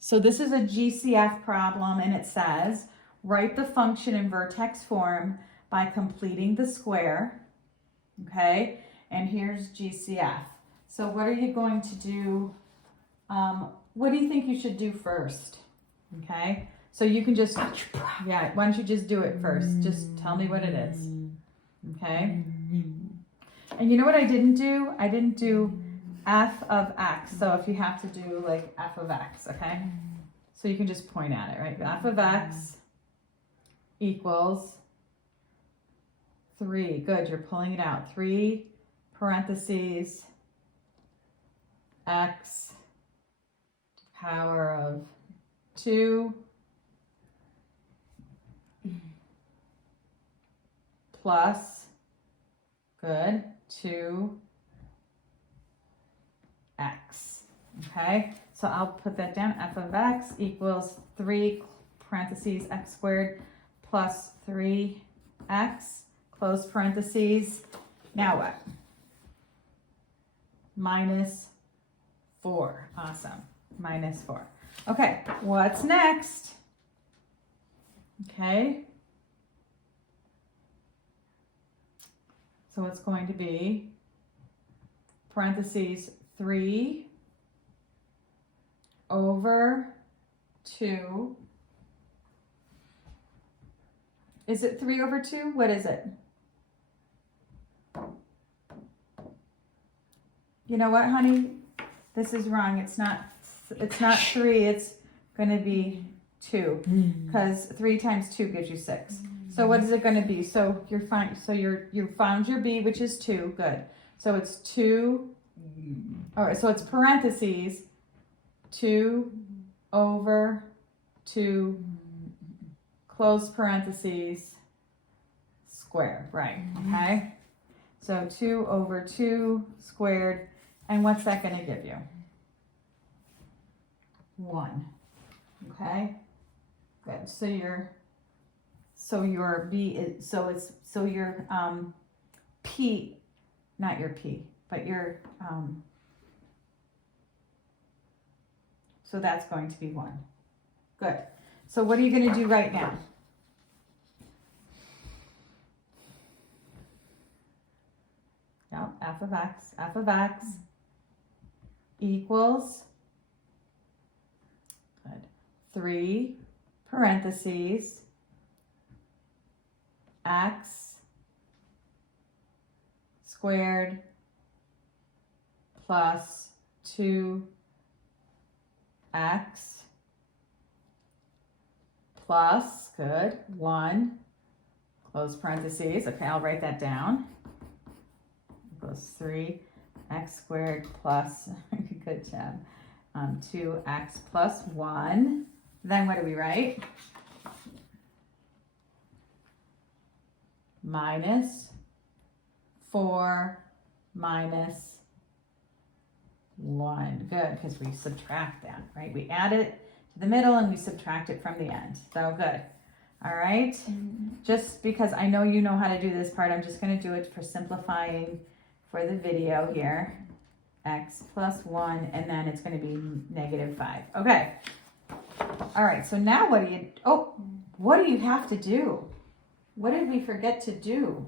So this is a GCF problem, and it says, write the function in vertex form by completing the square, okay? And here's GCF. So what are you going to do? What do you think you should do first? Okay, so you can just, yeah, why don't you just do it first? Just tell me what it is, okay? And you know what I didn't do? I didn't do f of x. So if you have to do like f of x, okay? So you can just point at it, right? F of x equals 3. Good, you're pulling it out. 3 parentheses x power of 2 plus, good, 2x. Okay, so I'll put that down. F of x equals 3 parentheses x squared plus 3x, close parentheses. Now what? Minus 4. Awesome. Minus 4. Okay, what's next? Okay. So it's going to be parentheses 3 over 2. Is it 3 over 2? What is it? You know what, honey? This is wrong. It's not 3. It's going to be 2, because 3 times 2 gives you 6. So what is it going to be? So you're fine. So you found your b, which is 2. Good. So it's 2. All right. So it's parentheses 2 over 2, close parentheses, squared. Right. Okay. So 2 over 2 squared. And what's that going to give you? 1. Okay. Good. So your b is, so your p, not your p, but your so that's going to be 1. Good. So what are you going to do right now? No, f of x equals, good, 3 parentheses x squared plus 2x plus, good, 1, close parentheses. Okay, I'll write that down. Equals 3x squared plus, good job, 2x plus 1. Then what do we write? Minus 4 minus 1. Good, because we subtract that, right? We add it to the middle and we subtract it from the end. So good. All right. Just because I know you know how to do this part, I'm just going to do it for simplifying for the video here. X plus 1, and then it's going to be negative 5. Okay. All right. So now what do you have to do? What did we forget to do?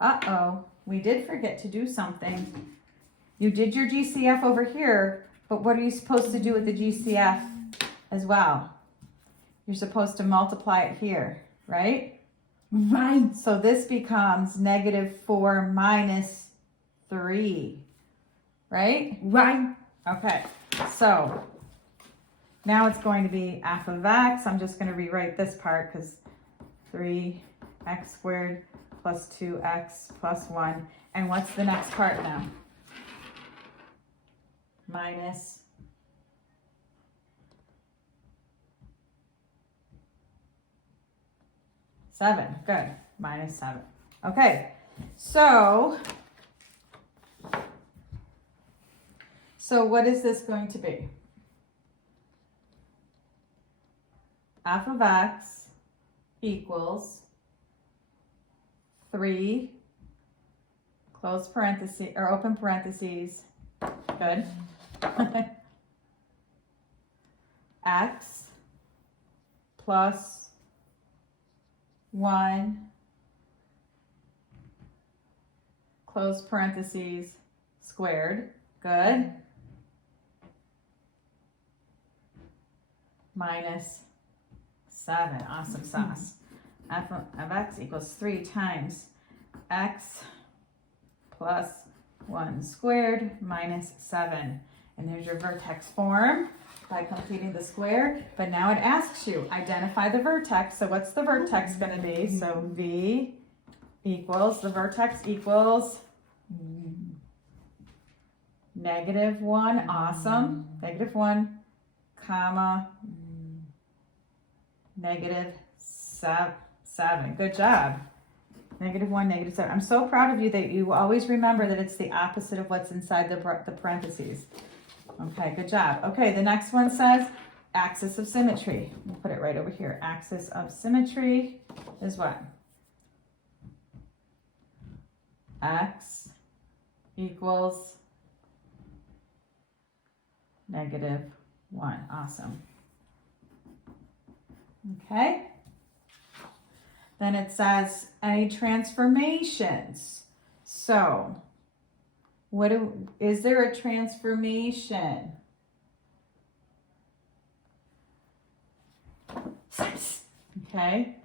Uh-oh, we did forget to do something. You did your GCF over here, but what are you supposed to do with the GCF as well? You're supposed to multiply it here, right? Right. So this becomes negative 4 minus 3, right? Right. Okay, so now it's going to be f of x. I'm just going to rewrite this part because 3x squared plus 2x plus 1. And what's the next part now? Minus 7. Good. Minus 7. Okay. So what is this going to be? F of x equals 3, close parentheses, or open parentheses, good, x plus 1, close parentheses, squared, good, minus 7, awesome sauce. F of x equals 3 times x plus 1 squared minus 7. And there's your vertex form by completing the square. But now it asks you, identify the vertex. So what's the vertex going to be? So V equals, the vertex equals -1, awesome. -1, comma, -7. Good job. -1, -7. I'm so proud of you that you always remember that it's the opposite of what's inside the parentheses. Okay, good job. Okay, the next one says axis of symmetry. We'll put it right over here. Axis of symmetry is what? X equals -1. Awesome. Okay. Then it says any transformations. So, is there a transformation? Okay.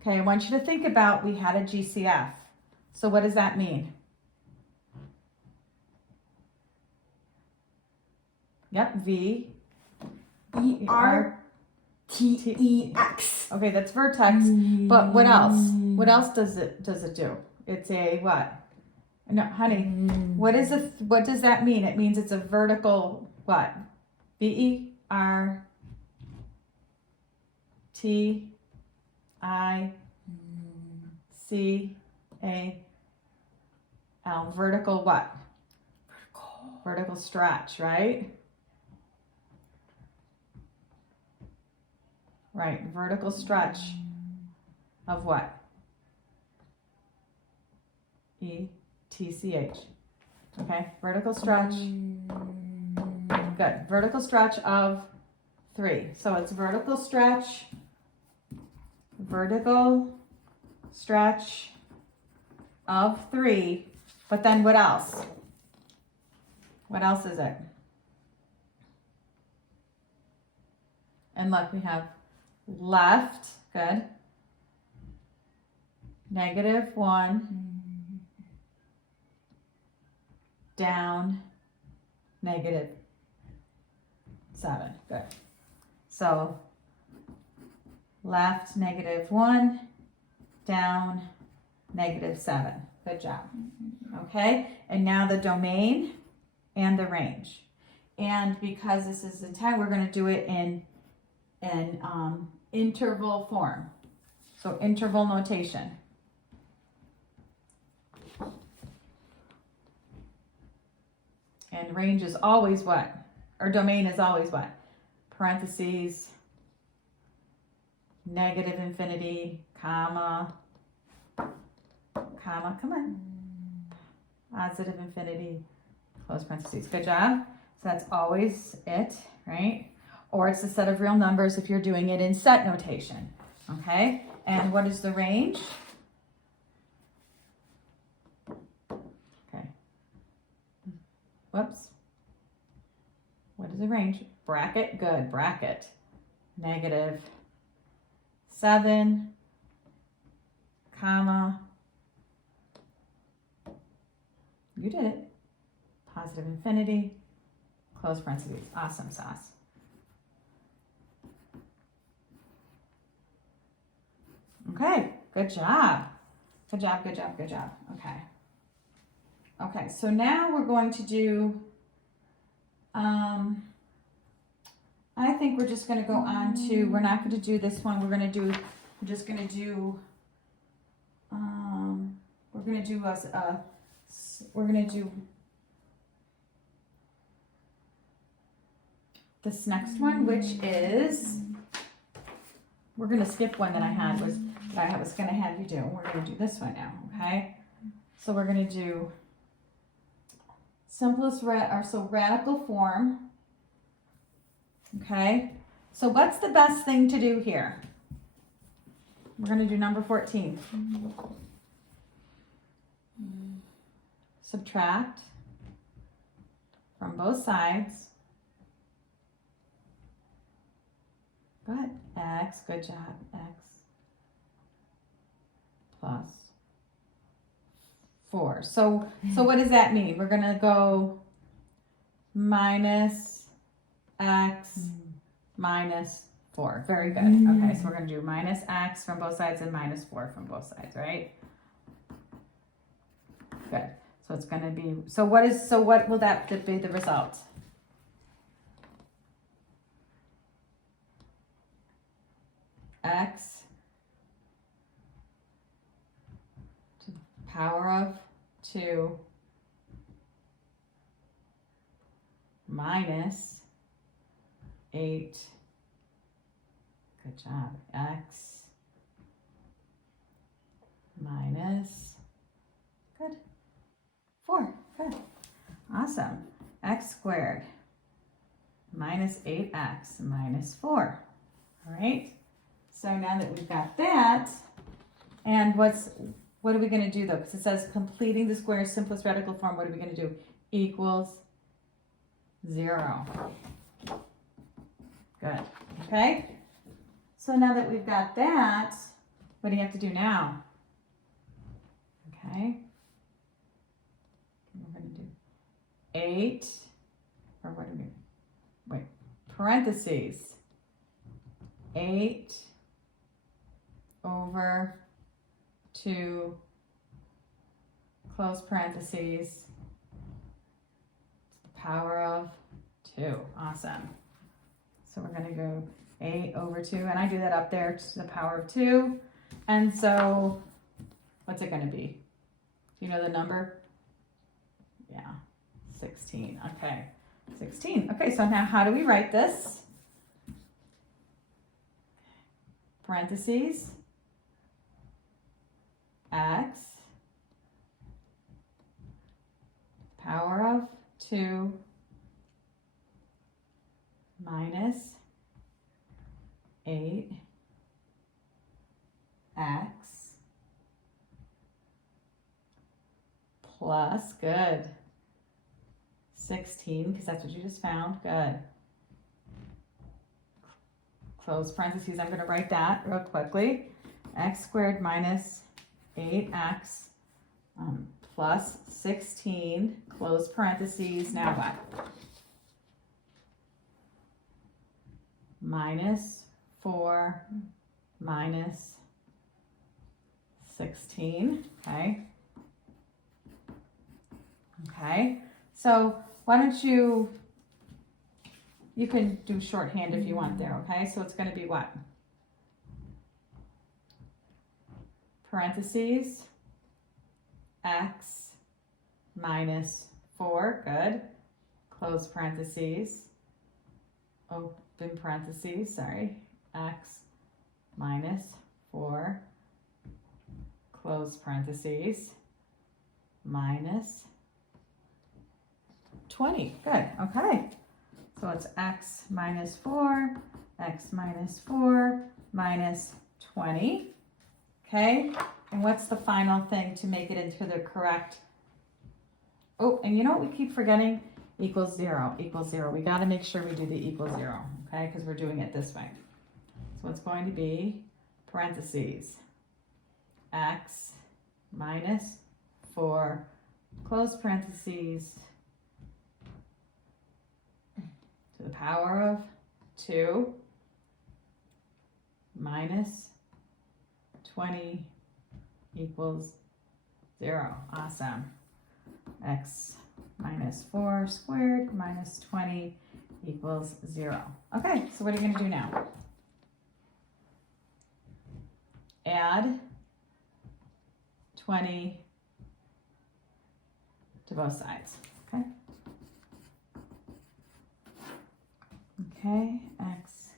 Okay, I want you to think about, we had a GCF. So what does that mean? Yep, V E R T E X. Okay, that's vertex. But what else? What else does it do? It's a what? No, honey. What is what does that mean? It means it's a vertical what? VERTICAL. Vertical what? Vertical stretch, right? Right, vertical stretch of what? ETCH. Okay, vertical stretch. Good, vertical stretch of 3. So it's vertical stretch of 3. But then what else? What else is it? And look, we have left, good, -1, down, -7, good. So left, -1, down, -7, good job. Okay, and now the domain and the range. And because this is a 10, we're going to do it in interval form. So interval notation. And range is always what? Or domain is always what? Parentheses, -infinity, comma, come on. Positive infinity, close parentheses. Good job. So that's always it, right? Or it's a set of real numbers if you're doing it in set notation, okay? And what is the range? Okay. Whoops. What is the range? Bracket, good, bracket. -7, comma. You did it. Positive infinity, close parentheses. Awesome sauce. Okay, good job. Good job, good job, good job. Okay. Okay, so now we're going to do, I think we're just going to go on to, we're not going to do this one. We're just going to do, this next one, which is, we're going to skip one that I was going to have you do. We're going to do this one now, okay? So we're going to do radical form. Okay, so what's the best thing to do here? We're going to do number 14. Subtract from both sides. Good. X, good job. X plus 4. So what does that mean? We're going to go minus X minus 4. Very good. Okay, so we're going to do minus X from both sides and minus 4 from both sides, right? Good. So it's going to be, so what will that be the result? X to the power of 2 minus 8. Good job. X minus, good, 4. Good. Awesome. X squared minus 8x minus 4. All right. So now that we've got that, and what are we going to do though? Because it says completing the square's simplest radical form. What are we going to do? Equals 0. Good. Okay. So now that we've got that, what do you have to do now? Okay. We're going to do 8, or what are we, wait, parentheses, 8 over 2, close parentheses, to the power of 2. Awesome. So we're going to go 8 over 2, and I do that up there to the power of 2. And so, what's it going to be? Do you know the number? Yeah, 16. Okay, 16. Okay, so now how do we write this? Parentheses, X, power of 2 minus 8 X plus, good, 16, because that's what you just found. Good. Close parentheses. I'm going to write that real quickly. X squared minus 8x plus 16, close parentheses. Now what? Minus 4 minus 16. Okay. Okay. So why don't you can do shorthand if you want there. Okay. So it's going to be what? Parentheses, X minus 4. Good. Close parentheses. Open parentheses. Sorry. X minus 4. Close parentheses. Minus 20. Good. Okay. So it's X minus 4. X minus 4 minus 20. Okay, and what's the final thing to make it into the correct? Oh, and you know what we keep forgetting? Equals 0, equals 0. We got to make sure we do the equal 0, okay, because we're doing it this way. So it's going to be parentheses, X minus 4, close parentheses, to the power of 2 minus 20 equals 0. Awesome. X minus 4 squared minus 20 equals 0. Okay, so what are you going to do now? Add 20 to both sides. Okay. Okay, X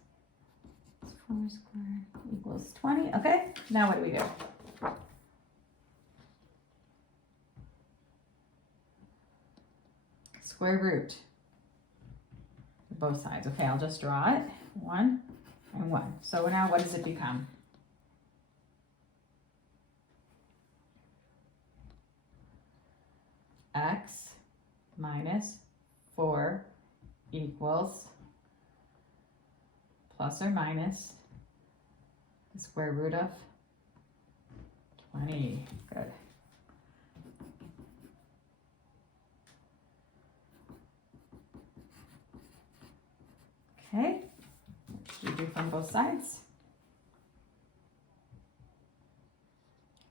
4 squared equals 20. Okay, now what do we do? square root of both sides. Okay, I'll just draw it. 1 and 1. So now what does it become? X minus 4 equals plus or minus the square root of 20. Good. Okay, what should we do from both sides?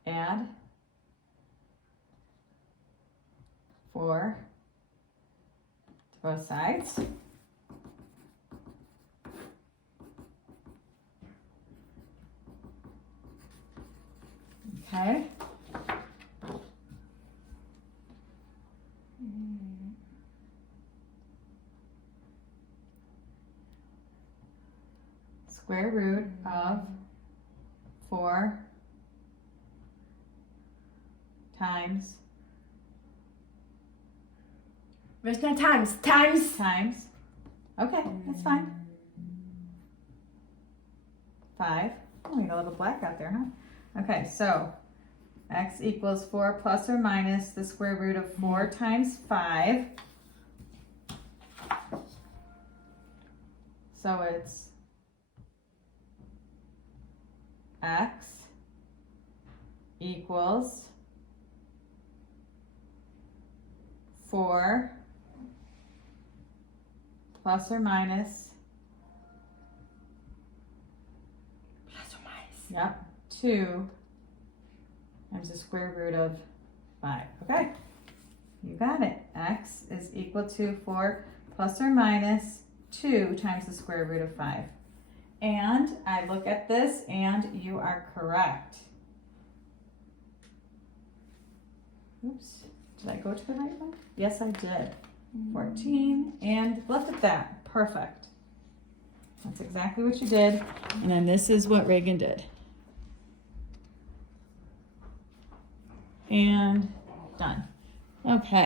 Add 4 to both sides. Okay. Square root of 4 times There's no times. Times. Okay, that's fine. 5. Oh, we got a little black out there, huh? Okay, so x equals 4 plus or minus the square root of 4 times 5. So it's x equals 4 plus or minus, yep, 2 times the square root of 5. Okay, you got it. X is equal to 4 plus or minus 2 times the square root of 5. And I look at this and you are correct. Oops, did I go to the right one? Yes, I did. 14, and look at that, perfect. That's exactly what you did. And then this is what Reagan did. And done. Okay.